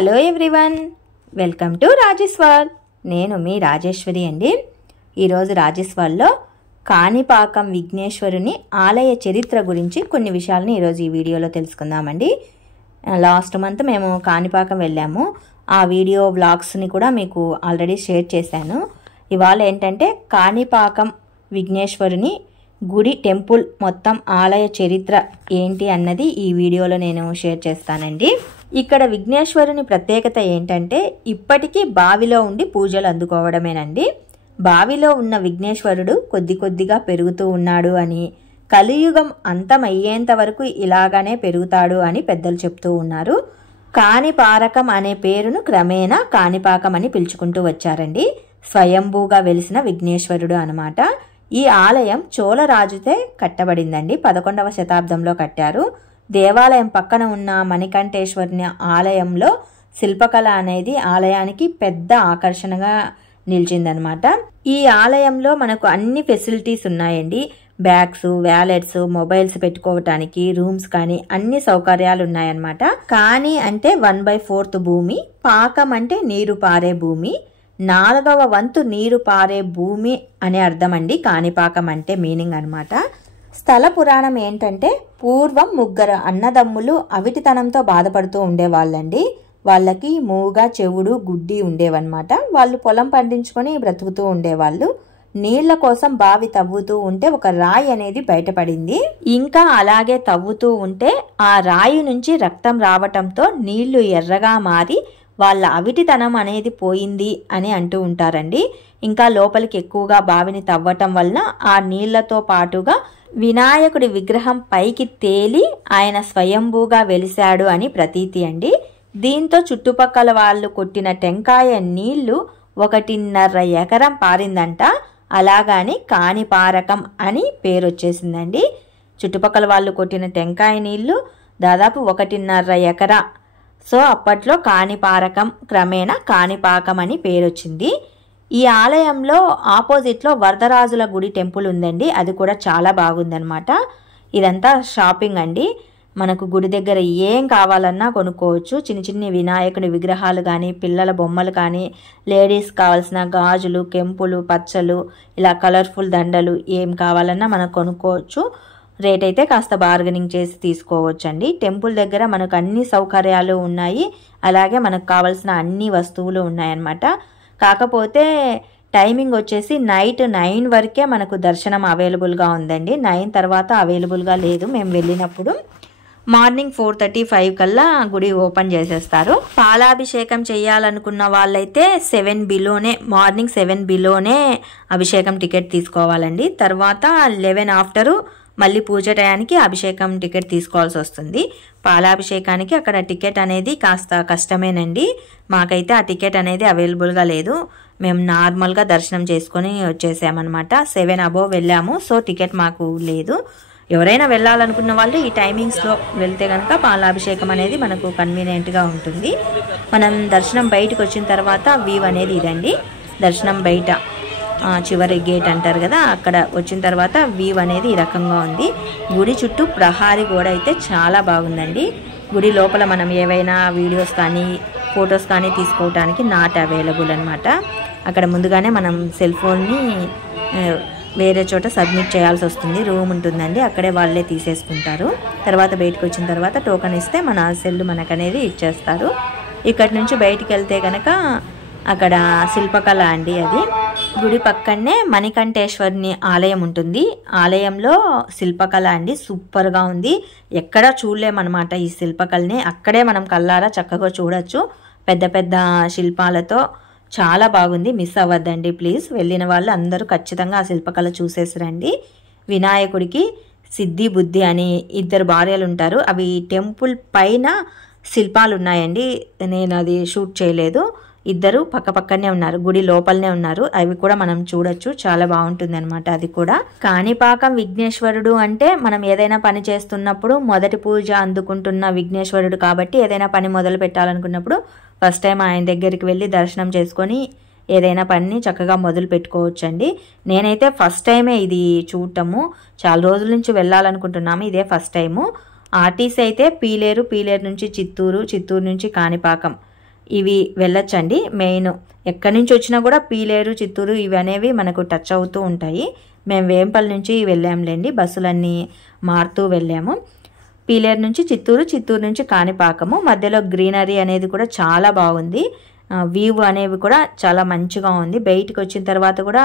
Hello everyone, welcome to Rajeshwar. నేను మీ రాజేశ్వరి అండి. ఈరోజు రాజేశ్వర్లో కాణిపాకం విఘ్నేశ్వరుని ఆలయ చరిత్ర గురించి కొన్ని విషయాలని ఈరోజు ఈ వీడియోలో తెలుసుకుందామండి. లాస్ట్ మంత్ మేము కాణిపాకం వెళ్ళాము. ఆ వీడియో వ్లాగ్స్ని కూడా మీకు ఆల్రెడీ షేర్ చేశాను. ఇవాళ ఏంటంటే కాణిపాకం విఘ్నేశ్వరుని గుడి టెంపుల్ మొత్తం ఆలయ చరిత్ర ఏంటి అన్నది ఈ వీడియోలో నేను షేర్ చేస్తానండి. ఇక్కడ విఘ్నేశ్వరుని ప్రత్యేకత ఏంటంటే ఇప్పటికీ బావిలో ఉండి పూజలు అందుకోవడమేనండి. బావిలో ఉన్న విఘ్నేశ్వరుడు కొద్ది కొద్దిగా పెరుగుతూ ఉన్నాడు అని, కలియుగం అంతమయ్యేంత వరకు ఇలాగానే పెరుగుతాడు అని పెద్దలు చెప్తూ ఉన్నారు. కాణిపారకం అనే పేరును క్రమేణా కాణిపాకం అని పిలుచుకుంటూ వచ్చారండి. స్వయంభూగా వెలిసిన విఘ్నేశ్వరుడు అన్నమాట. ఈ ఆలయం చోళరాజుతే కట్టబడిందండి. 11వ శతాబ్దంలో కట్టారు. దేవాలయం పక్కన ఉన్న మణికంఠేశ్వరుని ఆలయంలో శిల్పకళ అనేది ఆలయానికి పెద్ద ఆకర్షణగా నిలిచిందనమాట. ఈ ఆలయంలో మనకు అన్ని ఫెసిలిటీస్ ఉన్నాయండి. బ్యాగ్స్, వ్యాలెట్స్, మొబైల్స్ పెట్టుకోవటానికి రూమ్స్ కానీ అన్ని సౌకర్యాలు ఉన్నాయన్నమాట. కాణి అంటే 1/4 భూమి, పాకం అంటే నీరు పారే భూమి, 4వ వంతు నీరు పారే భూమి అనే అర్థం అండి కాణిపాకం అంటే మీనింగ్ అనమాట. స్థల పురాణం ఏంటంటే పూర్వం 3 అన్నదమ్ములు అవిటితనంతో బాధపడుతూ ఉండేవాళ్ళండి. వాళ్ళకి మూగ, చెవుడు, గుడ్డి ఉండేవన్నమాట. వాళ్ళు పొలం పండించుకొని బ్రతుకుతూ ఉండేవాళ్ళు. నీళ్ల కోసం బావి తవ్వుతూ ఉంటే ఒక రాయి అనేది బయటపడింది. ఇంకా అలాగే తవ్వుతూ ఉంటే ఆ రాయి నుంచి రక్తం రావటంతో నీళ్లు ఎర్రగా మారి వాళ్ళ అవిటితనం అనేది పోయింది అని అంటూ ఉంటారండి. ఇంకా లోపలికి ఎక్కువగా బావిని తవ్వటం వలన ఆ నీళ్లతో పాటుగా వినాయకుడి విగ్రహం పైకి తేలి ఆయన స్వయంభూగా వెలిశాడు అని ప్రతీతి అండి. దీంతో చుట్టుపక్కల వాళ్ళు కొట్టిన టెంకాయ నీళ్లు 1.5 ఎకరం పారిందంట. అలాగాని కాణిపారకం అని పేరు వచ్చేసిందండి. చుట్టుపక్కల వాళ్ళు కొట్టిన టెంకాయ నీళ్లు దాదాపు 1.5 ఎకరా. సో అప్పట్లో కాణిపారకం క్రమేణా కాణిపాకం అని పేరు వచ్చింది. ఈ ఆలయంలో ఆపోజిట్లో వరదరాజుల గుడి టెంపుల్ ఉందండి. అది కూడా చాలా బాగుందనమాట. ఇదంతా షాపింగ్ అండి. మనకు గుడి దగ్గర ఏం కావాలన్నా కొనుక్కోవచ్చు. చిన్న చిన్న వినాయకుడి విగ్రహాలు కానీ, పిల్లల బొమ్మలు కానీ, లేడీస్ కావాల్సిన గాజులు, కెంపులు, పచ్చలు, ఇలా కలర్ఫుల్ దండలు ఏం కావాలన్నా మనం కొనుక్కోవచ్చు. రేట్ అయితే కాస్త బార్గెనింగ్ చేసి తీసుకోవచ్చు అండి. టెంపుల్ దగ్గర మనకు అన్ని సౌకర్యాలు ఉన్నాయి. అలాగే మనకు కావాల్సిన అన్ని వస్తువులు ఉన్నాయన్నమాట. కాకపోతే టైమింగ్ వచ్చేసి నైట్ 9 వరకే మనకు దర్శనం అవైలబుల్గా ఉందండి. 9 తర్వాత అవైలబుల్గా లేదు. మేము వెళ్ళినప్పుడు మార్నింగ్ 4:35 కల్లా గుడి ఓపెన్ చేసేస్తారు. పాలాభిషేకం చేయాలనుకున్న వాళ్ళైతే 7 బిలోనే, మార్నింగ్ 7 బిలోనే అభిషేకం టికెట్ తీసుకోవాలండి. తర్వాత 11 ఆఫ్టరు మళ్ళీ పూజ టయానికి అభిషేకం టికెట్ తీసుకోవాల్సి వస్తుంది. పాలాభిషేకానికి అక్కడ టికెట్ అనేది కాస్త కష్టమేనండి. మాకైతే ఆ టికెట్ అనేది అవైలబుల్గా లేదు. మేము నార్మల్గా దర్శనం చేసుకొని వచ్చేసామన్నమాట. 7 అబోవ్ వెళ్ళాము. సో టికెట్ మాకు లేదు. ఎవరైనా వెళ్ళాలనుకున్న వాళ్ళు ఈ టైమింగ్స్లో వెళ్తే కనుక పాలాభిషేకం అనేది మనకు కన్వీనియంట్గా ఉంటుంది. మనం దర్శనం బయటకు వచ్చిన తర్వాత వ్యూ అనేది ఇదండి. దర్శనం బయట చివరి గేట్ అంటారు కదా, అక్కడ వచ్చిన తర్వాత వ్యూ అనేది ఈ రకంగా ఉంది. గుడి చుట్టూ ప్రహారీ గోడ అయితే చాలా బాగుందండి. గుడి లోపల మనం ఏవైనా వీడియోస్ కానీ ఫొటోస్ కానీ తీసుకోవడానికి నాట్ అవైలబుల్ అనమాట. అక్కడ ముందుగానే మనం సెల్ ఫోన్ని వేరే చోట సబ్మిట్ చేయాల్సి వస్తుంది. రూమ్ ఉంటుందండి, అక్కడే వాళ్ళే తీసేసుకుంటారు. తర్వాత బయటకు వచ్చిన తర్వాత టోకెన్ ఇస్తే మన సెల్ మనకు అనేది ఇచ్చేస్తారు. ఇక్కడి నుంచి బయటికి వెళ్తే కనుక అక్కడ శిల్పకళ అండి. అది గుడి పక్కనే మణికంఠేశ్వరుని ఆలయం ఉంటుంది. ఆలయంలో శిల్పకళ అండి సూపర్గా ఉంది. ఎక్కడా చూడలేమన్నమాట ఈ శిల్పకళని. అక్కడే మనం కళ్ళారా చక్కగా చూడొచ్చు. పెద్ద పెద్ద శిల్పాలతో చాలా బాగుంది. మిస్ అవ్వద్దండి ప్లీజ్. వెళ్ళిన వాళ్ళు అందరూ ఖచ్చితంగా ఆ శిల్పకళ చూసేసి రండి. వినాయకుడికి సిద్ధి, బుద్ధి అని 2 భార్యలు ఉంటారు. అవి టెంపుల్ పైన శిల్పాలు ఉన్నాయండి. నేను అది షూట్ చేయలేదు. 2 పక్కనే ఉన్నారు. గుడి లోపలనే ఉన్నారు. అవి కూడా మనం చూడొచ్చు. చాలా బాగుంటుంది అనమాట. అది కూడా కాణిపాకం విఘ్నేశ్వరుడు అంటే మనం ఏదైనా పని చేస్తున్నప్పుడు మొదటి పూజ అందుకుంటున్న విఘ్నేశ్వరుడు కాబట్టి ఏదైనా పని మొదలు పెట్టాలనుకున్నప్పుడు ఫస్ట్ టైం ఆయన దగ్గరికి వెళ్ళి దర్శనం చేసుకొని ఏదైనా పని చక్కగా మొదలు పెట్టుకోవచ్చండి. నేనైతే ఫస్ట్ టైమే ఇది చూడటము. చాలా రోజుల నుంచి వెళ్ళాలనుకుంటున్నాము. ఇదే ఫస్ట్ టైము. ఆర్టీసీ అయితే పీలేరు, పీలేరు నుంచి చిత్తూరు, చిత్తూరు నుంచి కాణిపాకం ఇవి వెళ్ళొచ్చండి. మెయిన్ ఎక్కడి నుంచి వచ్చినా కూడా పీలేరు, చిత్తూరు ఇవి అనేవి మనకు టచ్ అవుతూ ఉంటాయి. మేము వేంపల్లి నుంచి వెళ్ళాంలేండి, బస్సులన్నీ మారుతూ వెళ్ళాము. పీలేరు నుంచి చిత్తూరు, చిత్తూరు నుంచి కాణిపాకము. మధ్యలో గ్రీనరీ అనేది కూడా చాలా బాగుంది. వ్యూ అనేవి కూడా చాలా మంచిగా ఉంది. బయటికి వచ్చిన తర్వాత కూడా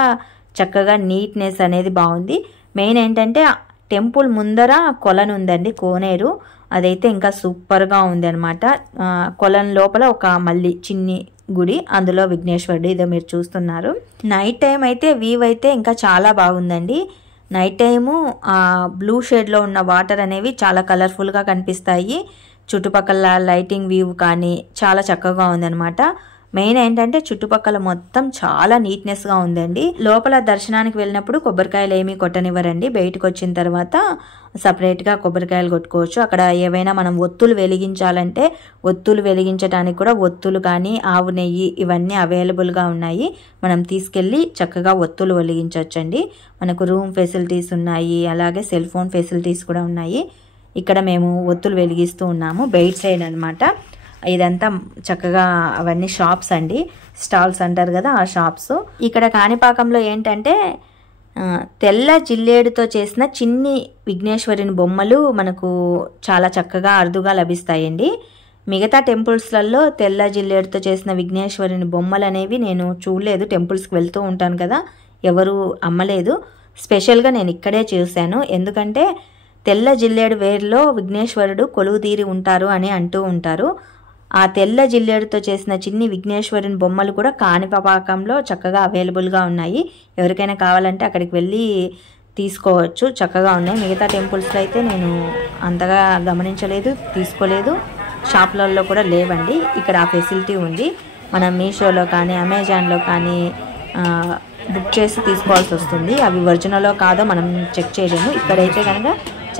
చక్కగా నీట్నెస్ అనేది బాగుంది. మెయిన్ ఏంటంటే టెంపుల్ ముందర కొలను ఉందండి, కోనేరు. అదైతే ఇంకా సూపర్గా ఉంది అనమాట. కొలను లోపల ఒక మళ్ళీ చిన్ని గుడి, అందులో విఘ్నేశ్వరుడు, ఇదో మీరు చూస్తున్నారు. నైట్ టైం అయితే వ్యూ అయితే ఇంకా చాలా బాగుందండి. నైట్ టైము బ్లూ షేడ్లో ఉన్న వాటర్ అనేవి చాలా కలర్ఫుల్గా కనిపిస్తాయి. చుట్టుపక్కల లైటింగ్ వ్యూ కానీ చాలా చక్కగా ఉందన్నమాట. మెయిన్ ఏంటంటే చుట్టుపక్కల మొత్తం చాలా నీట్నెస్గా ఉందండి. లోపల దర్శనానికి వెళ్ళినప్పుడు కొబ్బరికాయలు ఏమీ కొట్టనివ్వరండి. బయటకు వచ్చిన తర్వాత సపరేట్గా కొబ్బరికాయలు కొట్టుకోవచ్చు. అక్కడ ఏవైనా మనం ఒత్తులు వెలిగించాలంటే ఒత్తులు వెలిగించడానికి కూడా ఒత్తులు కానీ ఆవు నెయ్యి ఇవన్నీ అవైలబుల్గా ఉన్నాయి. మనం తీసుకెళ్ళి చక్కగా ఒత్తులు వెలిగించవచ్చండి. మనకు రూమ్ ఫెసిలిటీస్ ఉన్నాయి, అలాగే సెల్ ఫోన్ ఫెసిలిటీస్ కూడా ఉన్నాయి. ఇక్కడ మేము ఒత్తులు వెలిగిస్తూ ఉన్నాము, బయట సైడ్ అనమాట. ఇదంతా చక్కగా అవన్నీ షాప్స్ అండి, స్టాల్స్ అంటారు కదా, ఆ షాప్స్. ఇక్కడ కాణిపాకంలో ఏంటంటే తెల్ల జిల్లేడుతో చేసిన చిన్ని విఘ్నేశ్వరుని బొమ్మలు మనకు చాలా చక్కగా అరుదుగా లభిస్తాయండి. మిగతా టెంపుల్స్లలో తెల్ల జిల్లేడుతో చేసిన విఘ్నేశ్వరుని బొమ్మలు అనేవి నేను చూడలేదు. టెంపుల్స్కి వెళ్తూ ఉంటాను కదా, ఎవరు అమ్మలేదు. స్పెషల్గా నేను ఇక్కడే చూశాను. ఎందుకంటే తెల్ల జిల్లేడు వేరులో విఘ్నేశ్వరుడు కొలువుదీరి ఉంటారు అని అంటూ ఉంటారు. ఆ తెల్ల జిల్లేడుతో చేసిన చిన్ని విఘ్నేశ్వరుని బొమ్మలు కూడా కాణిపాకంలో చక్కగా అవైలబుల్గా ఉన్నాయి. ఎవరికైనా కావాలంటే అక్కడికి వెళ్ళి తీసుకోవచ్చు, చక్కగా ఉన్నాయి. మిగతా టెంపుల్స్లో అయితే నేను అంతగా గమనించలేదు, తీసుకోలేదు. షాప్లలో కూడా లేవండి. ఇక్కడ ఆ ఫెసిలిటీ ఉంది. మనం మీషోలో కానీ అమెజాన్లో కానీ బుక్ చేసి తీసుకోవాల్సి వస్తుంది. అవి ఒరిజినలో కాదో మనం చెక్ చేయలేము. ఇక్కడైతే కనుక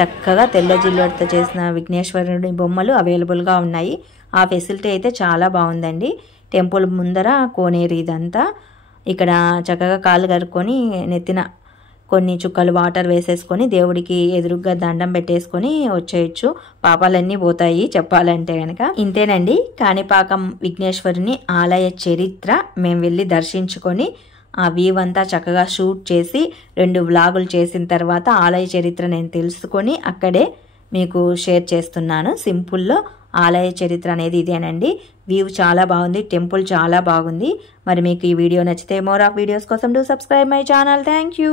చక్కగా తెల్ల జిల్లేడుతో చేసిన విఘ్నేశ్వరుడి బొమ్మలు అవైలబుల్గా ఉన్నాయి. ఆ ఫెసిలిటీ అయితే చాలా బాగుందండి. టెంపుల్ ముందర కోనేరు ఇదంతా. ఇక్కడ చక్కగా కాళ్ళు కడుక్కొని నెత్తిన కొన్ని చుక్కలు వాటర్ వేసేసుకొని దేవుడికి ఎదురుగ్గా దండం పెట్టేసుకొని వచ్చేయచ్చు. పాపాలన్నీ పోతాయి చెప్పాలంటే కనుక. ఇంతేనండి కాణిపాకం విఘ్నేశ్వరుని ఆలయ చరిత్ర. మేము వెళ్ళి దర్శించుకొని ఆ వ్యూ అంతా చక్కగా షూట్ చేసి 2 వ్లాగులు చేసిన తర్వాత ఆలయ చరిత్ర నేను తెలుసుకొని అక్కడే మీకు షేర్ చేస్తున్నాను. సింపుల్లో ఆలయ చరిత్ర అనేది ఇదేనండి. వ్యూ చాలా బాగుంది, టెంపుల్ చాలా బాగుంది. మరి మీకు ఈ వీడియో నచ్చితే మోర్ ఆఫ్ వీడియోస్ కోసం do subscribe my channel. Thank you.